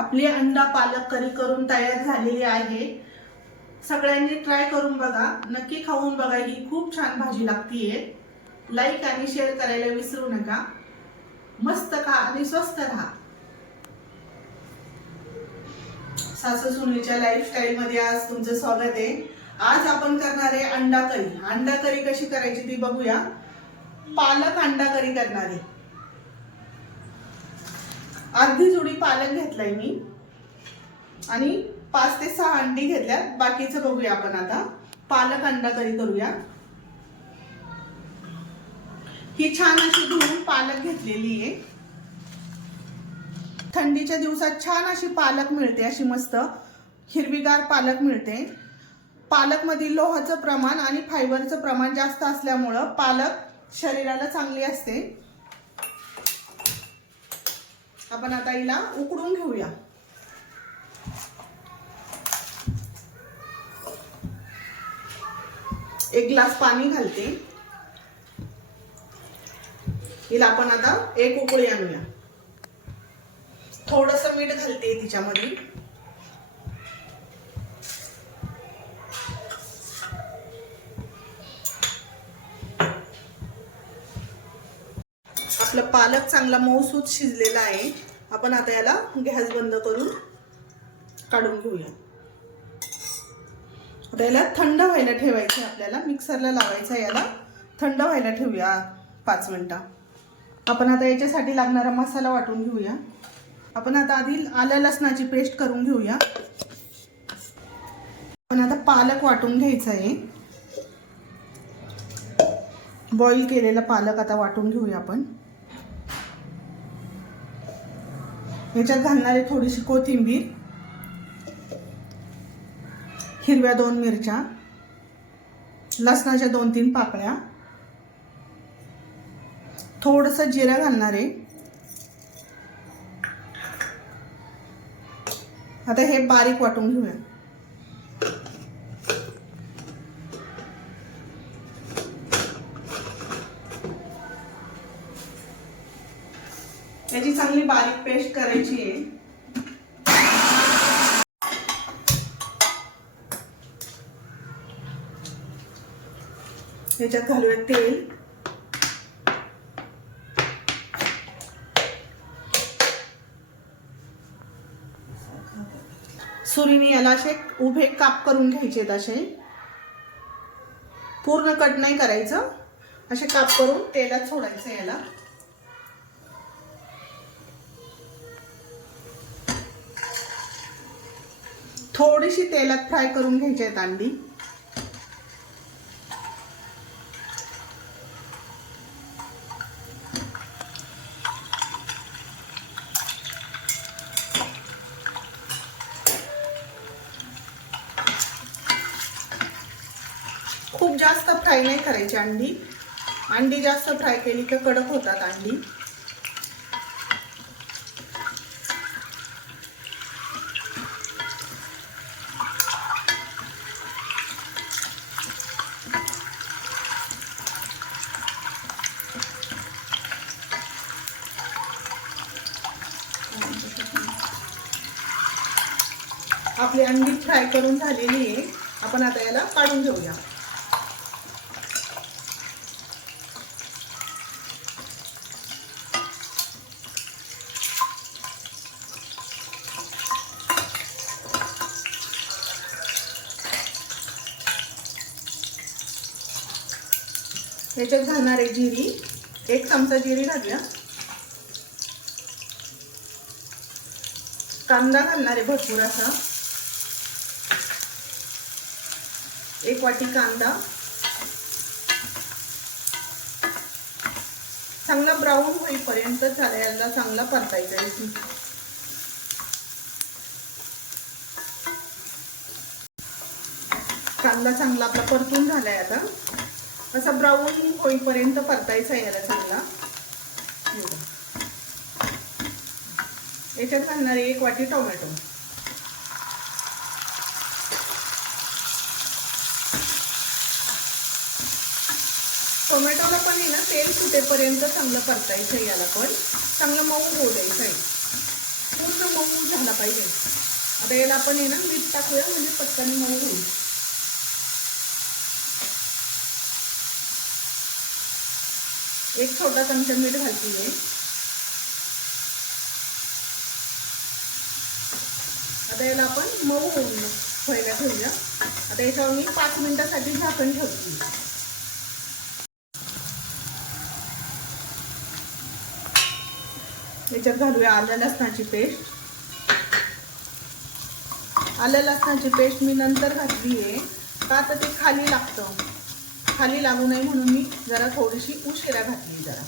आपली अंडा पालक करी करून तयार झालेली आहे। सगळ्यांनी ट्राय करून बघा, नक्की खाऊन बघा, ही खूप छान भाजी लागतीये। लाईक आणि शेअर करायला विसरू नका। मस्त खा आणि स्वस्त राहा। सासू सुनेच्या लाईफस्टाईल मध्ये आज तुमचं स्वागत आहे। आज आपण करणार आहे अंडा करी। अंडा करी कशी करायची ती बघूया। पालक अंडा करी करणार आहे। अर्धी जुडी पालक घेतलाय मी आणि 5 ते 6 अंडी घेतल्यात। बाकीचं बघूया आपण आता। पालक अंडा करी करूया। ही छान अशी धुवून पालक घेतलेली आहे। थंडीच्या दिवसात छान अशी पालक मिळते, अशी मस्त हिरवीगार पालक मिळते। पालक मध्ये लोहाचं प्रमाण आणि फायबरचं प्रमाण जास्त असल्यामुळे पालक शरीराला चांगली असते। आपण आता हिला उकडून घेऊया। एक ग्लास पाणी घालते। हिला आपण आता एक उकळी आणूया। थोडंसं मीठ घालते तिच्यामध्ये। आपला पालक चांगला मऊसूत शिजलेला आहे। आपण आता याला गॅस बंद करून काढून घेऊया। आता याला थंड व्हायला ठेवायचं, आपल्याला मिक्सरला लावायचं, याला थंड व्हायला ठेवूया 5 मिनिटं। आपण आता याच्यासाठी लागणारा मसाला वाटून घेऊया। आपण आता आधी आलं लसणाची पेस्ट करून घेऊया। आपण आता पालक वाटून घ्यायचा आहे। बॉईल केलेला पालक आता वाटून घेऊया आपण। याच्यात घालणार आहे थोडीशी कोथिंबीर, हिरव्या 2 मिरच्या, लसणाच्या 2-3 पाकळ्या, थोडंसं जिरं घालणार आहे। आता हे बारीक वाटून घेऊया। याची चांगली बारीक पेस्ट करायची आहे। याच्यात घालूया तेल। सुरीने याला असे उभे काप करून घ्यायचे, असे पूर्ण कट नाही करायचं, असे काप करून तेलात सोडायचं याला। थोडीशी तेलात फ्राय करून घ्यायची आहेत अंडी। खूप जास्त फ्राय नाही करायची अंडी। अंडी जास्त फ्राय केली तर कडक होतात अंडी। आपली अंडी फ्राय करून झालेली आहे। आपण आता याला काढून घेऊया। याच्यात घालणार आहे जिरी, 1 चमचा जिरी घालूया। कांदा घालणार आहे भरपूर असा, 1 वाटी कांदा। चांगला ब्राऊन होईपर्यंत याला चांगला परतायचा आहे। कांदा चांगला आपला परतून झालाय। आता असा ब्राऊन होईपर्यंत परतायचा आहे याला चांगला। याच्यात घालणार आहे 1 वाटी टोमॅटो। टोमॅटोला पण आहे ना तेल सुटेपर्यंत चांगलं परतायचं आहे, याला पण चांगलं मऊ होऊ द्यायचं आहे। पूर्ण मऊ झाला पाहिजे. आता याला आपण आहे ना मीठ टाकूया, म्हणजे पटकन मऊ होईल. एक छोटा चमचा मीठ घालतीये. आता याला आपण मऊ व्हायला ठेवूया. आता याच्यावर मी 5 मिनिटासाठी झाकण ठेवते. याच्यात घालूया आलं लसणाची पेस्ट. आलं लसणाची पेस्ट मी नंतर घातली आहे, का तर ते खाली लागतं, खाली लागू नये म्हणून मी जरा थोडीशी उशिरा घातली. जरा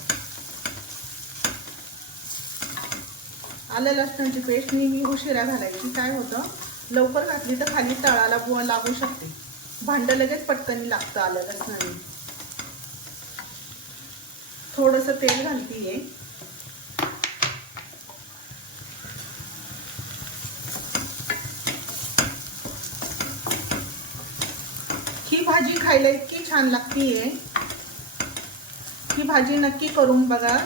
आलं लसणाची पेस्ट मी उशिरा घालायची. काय होतं, लवकर घातली तर खाली तळाला बुवा लागू शकते, भांडं लगेच पटकन लागतं आलं लसणाने. थोडंसं तेल घालतीये. ही भाजी खायला इतकी छान लागतीये, ही भाजी नक्की करून बघा.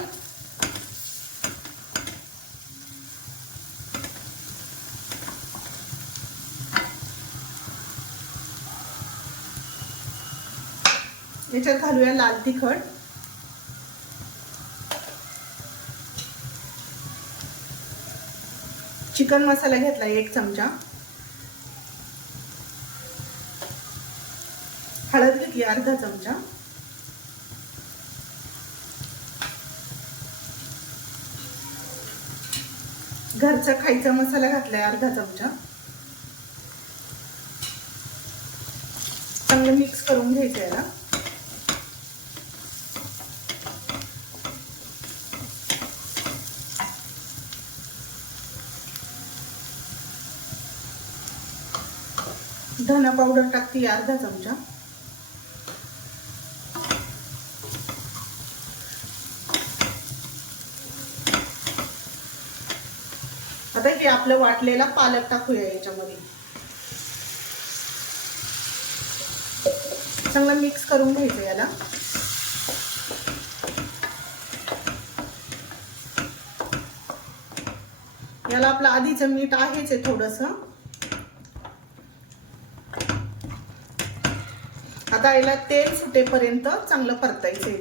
याच्यात घालूया लाल तिखट. चिकन मसाला घेतला 1 चमचा. हळद घेतली अर्धा चमचा. घरचा खायचा मसाला घातलाय अर्धा चमचा. चांगलं मिक्स करून घ्यायचं याला. धना पावडर टाकते अर्धा चमचा. आता हे आपलं वाटलेला पालक टाकूया याच्यामध्ये. चांगलं मिक्स करून घ्यायचं याला. याला आपलं आधीचं मीठ आहेच आहे थोडंसं. आता याला तेल सुटेपर्यंत चांगलं परतायचंय.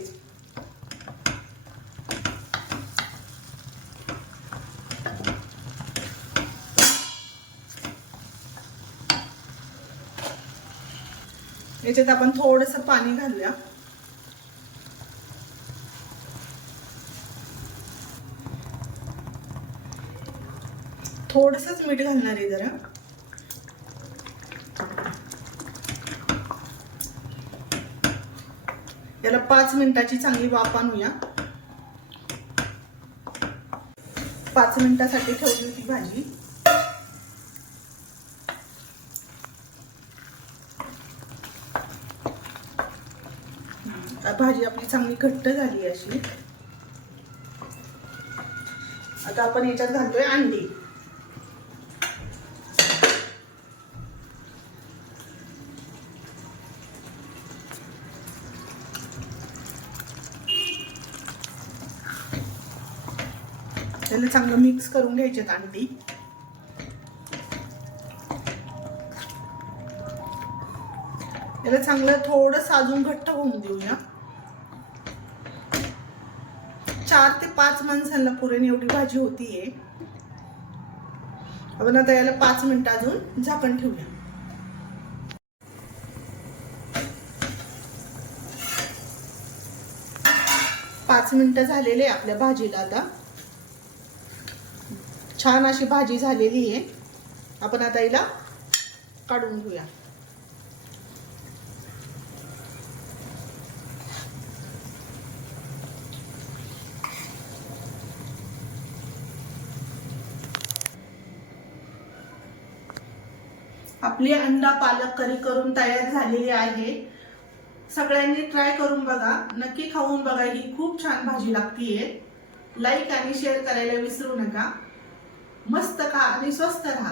याच्यात आपण थोडंसं पाणी घालूया. थोडंसंच मीठ घालणार आहे जरा. याला 5 मिनिटाची चांगली वाफ आणूया. 5 मिनिटासाठी ठेवली होती भाजी. भाजी आपली चांगली घट्ट झाली अशी. आता आपण याच्यात घालतोय अंडी. त्याला चांगलं मिक्स करून घ्यायचे अंडी. याला चांगलं थोडंसं अजून घट्ट होऊन देऊया. 4 ते 5 माणसांना पुरेन एवढी भाजी होतीये. आपण आता याला 5 मिनिट अजून झाकण ठेवूया. 5 मिनिटं झालेले आपल्या भाजीला. आता छान अशी भाजी झालेली आहे. आपण आता हिला काढून घेऊया. आपली अंडा पालक करी करून तयार झालेली आहे. सगळ्यांनी ट्राय करून बघा, नक्की खाऊन बघा. ही खूप छान भाजी लागतीये. लाईक आणि शेअर करायला विसरू नका. मस्त खा आणि स्वस्त राहा.